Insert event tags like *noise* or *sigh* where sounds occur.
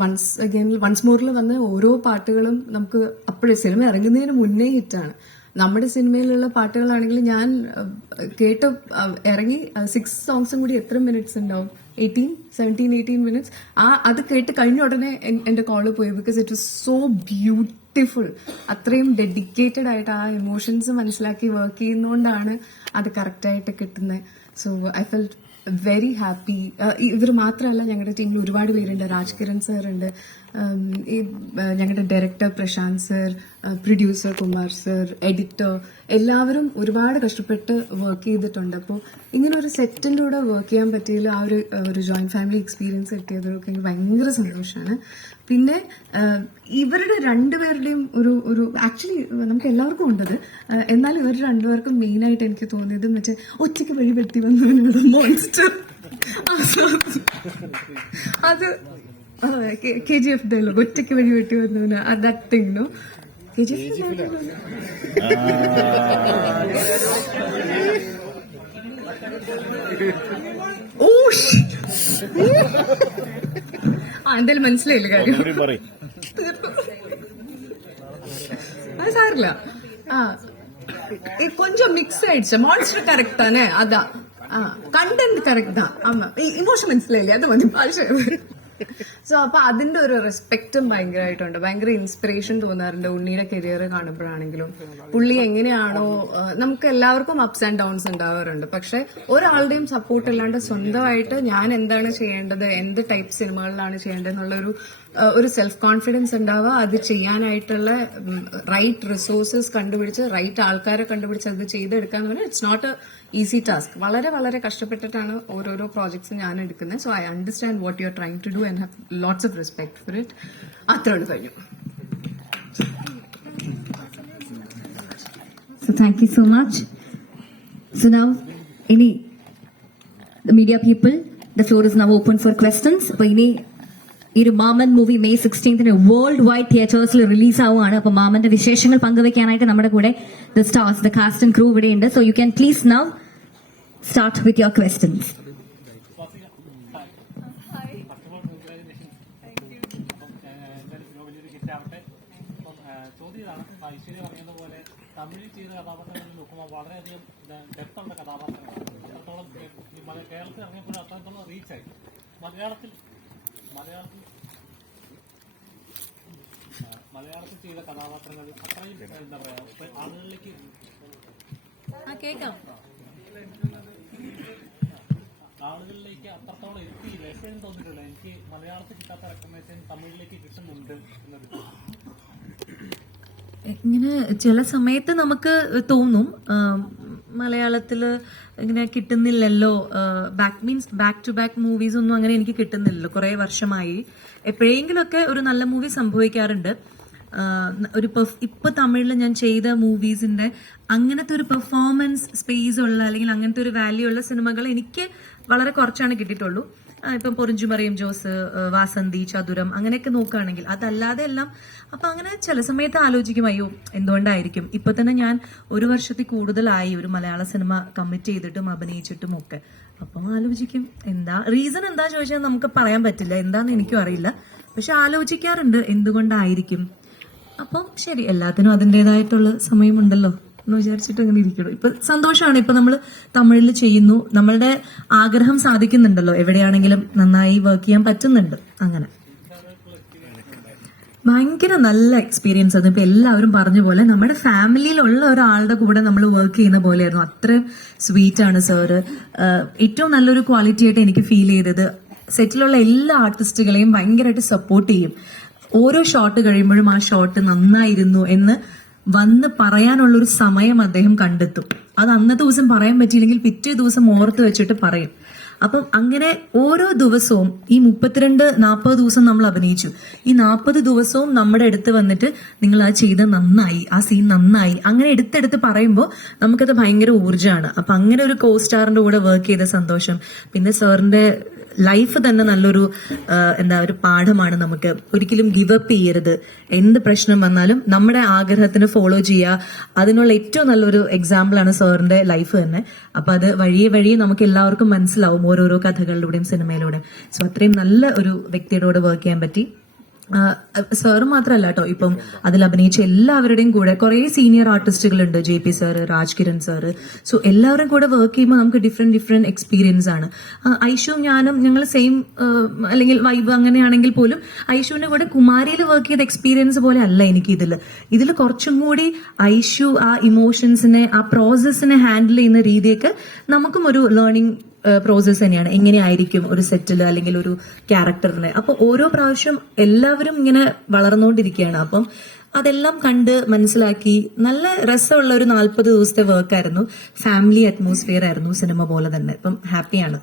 Once again once മോറിൽ വന്ന ഓരോ പാട്ടുകളും നമുക്ക് അപ്പോഴേ സിനിമ ഇറങ്ങുന്നതിന് മുന്നേ ഹിറ്റാണ്. നമ്മുടെ സിനിമയിലുള്ള പാട്ടുകളാണെങ്കിൽ ഞാൻ കേട്ട് ഇറങ്ങി സിക്സ് സോങ്സും കൂടി എത്ര മിനിറ്റ്സ് ഉണ്ടാവും? എയ്റ്റീൻ സെവന്റീൻ എയ്റ്റീൻ മിനിറ്റ്സ് ആ അത് കേട്ട് കഴിഞ്ഞ ഉടനെ എന്റെ കോൾ പോയി. Because it was so beautiful അത്രയും ഡെഡിക്കേറ്റഡ് ആയിട്ട് ആ ഇമോഷൻസ് മനസ്സിലാക്കി വർക്ക് ചെയ്യുന്നതുകൊണ്ടാണ് അത് കറക്റ്റായിട്ട് കിട്ടുന്നത് so I felt very happy ഇവർ മാത്രമല്ല ഞങ്ങളുടെ ടീമിൽ ഒരുപാട് പേരുണ്ട്. രാജ്കിരൺ ഉം, ഈ ഞങ്ങളുടെ director Prashanth sir producer Kumar sir editor എല്ലാവരും ഒരുപാട് കഷ്ടപ്പെട്ട് വർക്ക് ചെയ്തിട്ടുണ്ട്. അപ്പോൾ ഇങ്ങനെ ഒരു സെറ്റിന്റെ കൂടെ വർക്ക് ചെയ്യാൻ പറ്റിയതിൽ ആ ഒരു ഒരു ജോയിന്റ് ഫാമിലി എക്സ്പീരിയൻസ് കിട്ടിയതൊക്കെ എനിക്ക് ഭയങ്കര സന്തോഷമാണ് പിന്നെ ഇവരുടെ രണ്ടുപേരുടെയും ഒരു ഒരു ആക്ച്വലി നമുക്ക് എല്ലാവർക്കും ഉണ്ടത് എന്നാൽ ഇവർ രണ്ടുപേർക്കും മെയിനായിട്ട് എനിക്ക് തോന്നിയത് മറ്റേ ഒറ്റയ്ക്ക് വഴി വെട്ടി വന്നു മോൺസ്റ്റർ അത് കെ ജി എഫ് ഡയലോഗ് ഒറ്റയ്ക്ക് വഴി വെട്ടി വന്നവന് that thing no K G F oh shit. ആ എന്തായാലും മനസ്സിലായില്ല കാര്യം ഒന്നുകൂടി പറയും அது சார்ல ஆ இ- கொஞ்சம் மிக்ஸ் ஆயிடுச்சு மான்ஸ்டர் கரெக்ட் தானே அதான் കണ്ടന്റ് കറക്റ്റ് தான் ആമാ ഇമോഷൻ മനസ്സിലായില്ലേ അത് മതി ഭാഷ *laughs* സോ അപ്പൊ അതിന്റെ ഒരു റെസ്പെക്റ്റും ഭയങ്കരമായിട്ടുണ്ട്. ഭയങ്കര ഇൻസ്പിറേഷൻ തോന്നാറുണ്ട് ഉണ്ണിയുടെ കരിയർ കാണുമ്പോഴാണെങ്കിലും. പുള്ളി എങ്ങനെയാണോ നമുക്ക് എല്ലാവർക്കും അപ്സ് ആൻഡ് ഡൗൺസ് ഉണ്ടാവാറുണ്ട്. പക്ഷെ ഒരാളുടെയും സപ്പോർട്ട് ഇല്ലാണ്ട് സ്വന്തമായിട്ട് ഞാൻ എന്താണ് ചെയ്യേണ്ടത് എന്ത് ടൈപ്പ് സിനിമകളിലാണ് ചെയ്യേണ്ടത് എന്നുള്ള ഒരു സെൽഫ് കോൺഫിഡൻസ് ഉണ്ടാവുക. അത് ചെയ്യാനായിട്ടുള്ള റൈറ്റ് റിസോഴ്സസ് കണ്ടുപിടിച്ച് റൈറ്റ് ആൾക്കാരെ കണ്ടുപിടിച്ച് അത് ചെയ്തെടുക്കുക എന്ന് പറഞ്ഞാൽ it's not a easy task വളരെ വളരെ കഷ്ടപ്പെട്ടിട്ടാണ് ഓരോരോ പ്രോജക്ട്സ് ഞാൻ എടുക്കുന്നത്. So I understand what you are trying to do and have lots of respect for it അത്രയോട് കഴിഞ്ഞു. So thank you so much. So now, any the media people, the floor is now open for questions. ഈ ഒരു Maaman movie May സിക്സ്റ്റീൻത്തിന് world wide തിയേറ്റേഴ്സിൽ release ആവുകയാണ്. അപ്പൊ മാമന്റെ വിശേഷങ്ങൾ പങ്കുവെക്കാനായിട്ട് നമ്മുടെ കൂടെ the stars the cast and crew ഇവിടെ ഉണ്ട്. So you can please now start with your questions Aishwarya പറഞ്ഞതുപോലെ തമിഴിൽ ചെയ്ത കഥാപാത്രങ്ങളിൽ നോക്കുമ്പോൾ വളരെയധികം ഡെപ്തുള്ള കഥാപാത്രങ്ങളാണ് അത്രത്തോളം കേരളത്തിൽ ഇറങ്ങിയപ്പോഴും അത്രത്തോളം റീച്ചായി മലയാളത്തിൽ മലയാളത്തിൽ മലയാളത്തിൽ ചെയ്ത കഥാപാത്രങ്ങൾ അത്രയും എന്താ പറയാ ആളുകളിലേക്ക് കേൾക്കാം ആളുകളിലേക്ക് അത്രത്തോളം എത്തിയില്ല. എപ്പോഴും തോന്നിയിട്ടില്ല. എനിക്ക് മലയാളത്തിൽ കിട്ടാത്ത റെക്കഗ്നേഷൻ തമിഴിലേക്ക് കിട്ടുന്നുണ്ട് എന്നൊരു ഇങ്ങനെ ചില സമയത്ത് നമുക്ക് തോന്നും മലയാളത്തിൽ മലയാളത്തിൽ ഇങ്ങനെ കിട്ടുന്നില്ലല്ലോ. Back means back to back movies ഒന്നും അങ്ങനെ എനിക്ക് കിട്ടുന്നില്ലല്ലോ. കുറെ വർഷമായി. എപ്പോഴെങ്കിലുമൊക്കെ ഒരു നല്ല മൂവി സംഭവിക്കാറുണ്ട്. ഒരു പെർഫ്- ഇപ്പൊ തമിഴിൽ ഞാൻ ചെയ്ത മൂവീസിന്റെ അങ്ങനത്തെ ഒരു പെർഫോമൻസ് സ്പേസ് ഉള്ള അല്ലെങ്കിൽ അങ്ങനത്തെ ഒരു വാല്യൂ ഉള്ള സിനിമകൾ എനിക്ക് വളരെ കുറച്ചാണ് കിട്ടിയിട്ടുള്ളൂ. ഇപ്പം പൊറിഞ്ചുമറിയും ജോസ് വാസന്തി ചതുരം അങ്ങനെയൊക്കെ നോക്കുകയാണെങ്കിൽ അതല്ലാതെ എല്ലാം അപ്പം അങ്ങനെ ചില സമയത്ത് ആലോചിക്കും അയ്യോ എന്തുകൊണ്ടായിരിക്കും? ഇപ്പൊ തന്നെ ഞാൻ ഒരു വർഷത്തിൽ കൂടുതലായി ഒരു മലയാള സിനിമ കമ്മിറ്റ് ചെയ്തിട്ടും അഭിനയിച്ചിട്ടും ഒക്കെ. അപ്പം ആലോചിക്കും എന്താ റീസൺ എന്താ ചോദിച്ചാൽ നമുക്ക് പറയാൻ പറ്റില്ല എന്താന്ന് എനിക്കും അറിയില്ല. പക്ഷെ ആലോചിക്കാറുണ്ട് എന്തുകൊണ്ടായിരിക്കും? അപ്പം ശരി എല്ലാത്തിനും അതിന്റെതായിട്ടുള്ള സമയമുണ്ടല്ലോ. എന്ന് വിചാരിച്ചിട്ട് അങ്ങനെ ഇരിക്കണം. ഇപ്പൊ സന്തോഷമാണ്. ഇപ്പൊ നമ്മൾ തമിഴിൽ ചെയ്യുന്നു. നമ്മളുടെ ആഗ്രഹം സാധിക്കുന്നുണ്ടല്ലോ. എവിടെയാണെങ്കിലും നന്നായി വർക്ക് ചെയ്യാൻ പറ്റുന്നുണ്ട്. അങ്ങനെ. ഭയങ്കര നല്ല എക്സ്പീരിയൻസ് ആയിരുന്നു. ഇപ്പൊ എല്ലാവരും പറഞ്ഞ പോലെ നമ്മുടെ ഫാമിലിയിലുള്ള ഒരാളുടെ കൂടെ നമ്മൾ വർക്ക് ചെയ്യുന്ന പോലെയായിരുന്നു. അത്രയും സ്വീറ്റ് ആണ് സാറ് ഏറ്റവും നല്ലൊരു ക്വാളിറ്റി ആയിട്ട് എനിക്ക് ഫീൽ ചെയ്തത് സെറ്റിലുള്ള എല്ലാ ആർട്ടിസ്റ്റുകളെയും ഭയങ്കരമായിട്ട് സപ്പോർട്ട് ചെയ്യും. ഓരോ ഷോട്ട് കഴിയുമ്പോഴും ആ ഷോട്ട് നന്നായിരുന്നു എന്ന് വന്ന് പറയാനുള്ള ഒരു സമയം അദ്ദേഹം കണ്ടെത്തും. അത് അന്നത്തെ ദിവസം പറയാൻ പറ്റിയില്ലെങ്കിൽ പിറ്റേ ദിവസം ഓർത്ത് വെച്ചിട്ട് പറയും. അപ്പം അങ്ങനെ ഓരോ ദിവസവും ഈ മുപ്പത്തിരണ്ട് നാൽപ്പത് ദിവസം നമ്മൾ അഭിനയിച്ചു. ഈ നാൽപ്പത് ദിവസവും നമ്മുടെ അടുത്ത് വന്നിട്ട് നിങ്ങൾ ആ ചെയ്ത നന്നായി ആ സീൻ നന്നായി. അങ്ങനെ എടുത്തെടുത്ത് പറയുമ്പോൾ നമുക്കത് ഭയങ്കര ഊർജമാണ്. അപ്പം അങ്ങനെ ഒരു കോ സ്റ്റാറിന്റെ കൂടെ വർക്ക് ചെയ്ത സന്തോഷം. പിന്നെ സാറിന്റെ ലൈഫ് തന്നെ നല്ലൊരു എന്താ ഒരു പാഠമാണ് നമുക്ക് ഒരിക്കലും ഗിവ് അപ്പ് ചെയ്യരുത്. എന്ത് പ്രശ്നം വന്നാലും നമ്മുടെ ആഗ്രഹത്തിന് ഫോളോ ചെയ്യുക. അതിനുള്ള ഏറ്റവും നല്ലൊരു എക്സാമ്പിൾ ആണ് സാറിന്റെ ലൈഫ് തന്നെ. അപ്പൊ അത് വഴിയെ വഴിയെ നമുക്ക് എല്ലാവർക്കും മനസ്സിലാവും ഓരോരോ കഥകളിലൂടെയും സിനിമയിലൂടെയും. സോ അത്രയും നല്ല ഒരു വ്യക്തിയോട് വർക്ക് ചെയ്യാൻ പറ്റി. സാറ് മാത്രമല്ല കേട്ടോ ഇപ്പം അതിൽ അഭിനയിച്ച എല്ലാവരുടെയും കൂടെ കുറെ senior ആർട്ടിസ്റ്റുകളുണ്ട് J P sir Raj Kiran sir so എല്ലാവരും കൂടെ വർക്ക് ചെയ്യുമ്പോൾ നമുക്ക് ഡിഫറെന്റ് ഡിഫറെന്റ് എക്സ്പീരിയൻസ് ആണ്. ഐഷു ഐഷുവും ഞാനും ഞങ്ങൾ സെയിം അല്ലെങ്കിൽ വൈബ് അങ്ങനെയാണെങ്കിൽ പോലും ഐഷുവിന്റെ കൂടെ കുമാരിയിൽ വർക്ക് ചെയ്ത എക്സ്പീരിയൻസ് പോലെ അല്ല എനിക്ക് ഇതിൽ. ഇതിൽ കുറച്ചും കൂടി ഐഷു ആ ഇമോഷൻസിനെ ആ പ്രോസസ്സിനെ ഹാൻഡിൽ ചെയ്യുന്ന രീതിയൊക്കെ നമുക്കും ഒരു ലേണിംഗ് പ്രോസസ്സ് തന്നെയാണ്. എങ്ങനെയായിരിക്കും ഒരു സെറ്റിൽ അല്ലെങ്കിൽ ഒരു ക്യാരക്ടറിന് അപ്പൊ ഓരോ പ്രാവശ്യം എല്ലാവരും ഇങ്ങനെ വളർന്നുകൊണ്ടിരിക്കുകയാണ്. അപ്പം അതെല്ലാം കണ്ട് മനസ്സിലാക്കി നല്ല രസമുള്ള ഒരു നാൽപ്പത് ദിവസത്തെ വർക്കായിരുന്നു ഫാമിലി അറ്റ്മോസ്ഫിയർ ആയിരുന്നു സിനിമ പോലെ തന്നെ. ഇപ്പം ഹാപ്പിയാണ്